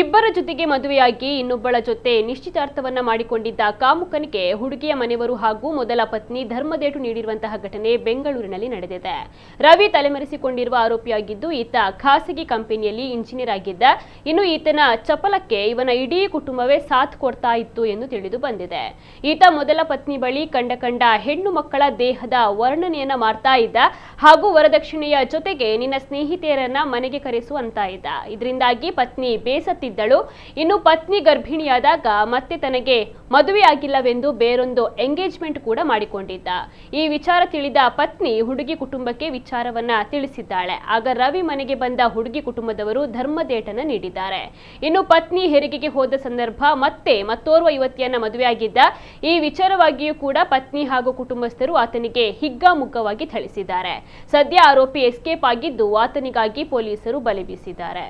ಇಬ್ಬರ ಜೊತೆಗೆ ಮದುವೆಯಾಗಿ ಇನ್ನೊಬ್ಬಳ ಜೊತೆ ನಿಶ್ಚಿತಾರ್ಥವನ್ನ ಮಾಡಿಕೊಂಡಿದ್ದ ಕಾಮುಕನಿಗೆ ಹುಡುಗಿಯ ಮನೆಯವರು ಹಾಗೂ ಮೊದಲ ಪತ್ನಿ ಧರ್ಮದೇಟು ನೀಡಿರುವಂತಹ ಘಟನೆ ಬೆಂಗಳೂರಿನಲ್ಲಿ ನಡೆದಿದೆ. ರವಿ ತಲೆಮರೆಸಿಕೊಂಡಿರುವ ಆರೋಪಿಯಾಗಿದ್ದು ಈತ ಖಾಸಗಿ ಕಂಪನಿಯಲ್ಲಿ ಇಂಜಿನಿಯರ್ ಆಗಿದ್ದ. ಇನ್ನು ಈತನ ಚಪಲಕ್ಕೆ ಇವನ ಇಡೀ ಕುಟುಂಬವೇ ಸಾಥ್ ಕೊಡ್ತಾ ಇತ್ತು ಎಂದು ತಿಳಿದು ಬಂದಿದೆ. ಈತ ಮೊದಲ ಪತ್ನಿ ಬಳಿ ಕಂಡ ಹೆಣ್ಣು ಮಕ್ಕಳ ದೇಹದ ವರ್ಣನೆಯನ್ನ ಮಾಡ್ತಾ ಇದ್ದ ಹಾಗೂ ವರದಕ್ಷಿಣೆಯ ಜೊತೆಗೆ ನಿನ್ನ ಸ್ನೇಹಿತೆಯರನ್ನ ಮನೆಗೆ ಕರೆಸು ಅಂತ ಇದ್ದ. ಇದರಿಂದಾಗಿ ಪತ್ನಿ ಬೇಸತ್ತಿದ್ದಳು. ಇನ್ನು ಪತ್ನಿ ಗರ್ಭಿಣಿಯಾದಾಗ ಮತ್ತೆ ತನಗೆ ಮದುವೆ ಆಗಿಲ್ಲವೆಂದು ಬೇರೊಂದು ಎಂಗೇಜ್ಮೆಂಟ್ ಕೂಡ ಮಾಡಿಕೊಂಡಿದ್ದ. ಈ ವಿಚಾರ ತಿಳಿದ ಪತ್ನಿ ಹುಡುಗಿ ಕುಟುಂಬಕ್ಕೆ ವಿಚಾರವನ್ನ ತಿಳಿಸಿದ್ದಾಳೆ. ಆಗ ರವಿ ಮನೆಗೆ ಬಂದ ಹುಡುಗಿ ಕುಟುಂಬದವರು ಧರ್ಮದೇಟನ್ನ ನೀಡಿದ್ದಾರೆ. ಇನ್ನು ಪತ್ನಿ ಹೆರಿಗೆಗೆ ಹೋದ ಸಂದರ್ಭ ಮತ್ತೋರ್ವ ಯುವತಿಯನ್ನ ಮದುವೆಯಾಗಿದ್ದ. ಈ ವಿಚಾರವಾಗಿಯೂ ಕೂಡ ಪತ್ನಿ ಹಾಗೂ ಕುಟುಂಬಸ್ಥರು ಆತನಿಗೆ ಹಿಗ್ಗಾಮುಗ್ಗವಾಗಿ ಥಳಿಸಿದ್ದಾರೆ. ಸದ್ಯ ಆರೋಪಿ ಎಸ್ಕೇಪ್ ಆಗಿದ್ದು ಆತನಿಗಾಗಿ ಪೊಲೀಸರು ಬಲೆ ಬೀಸಿದ್ದಾರೆ.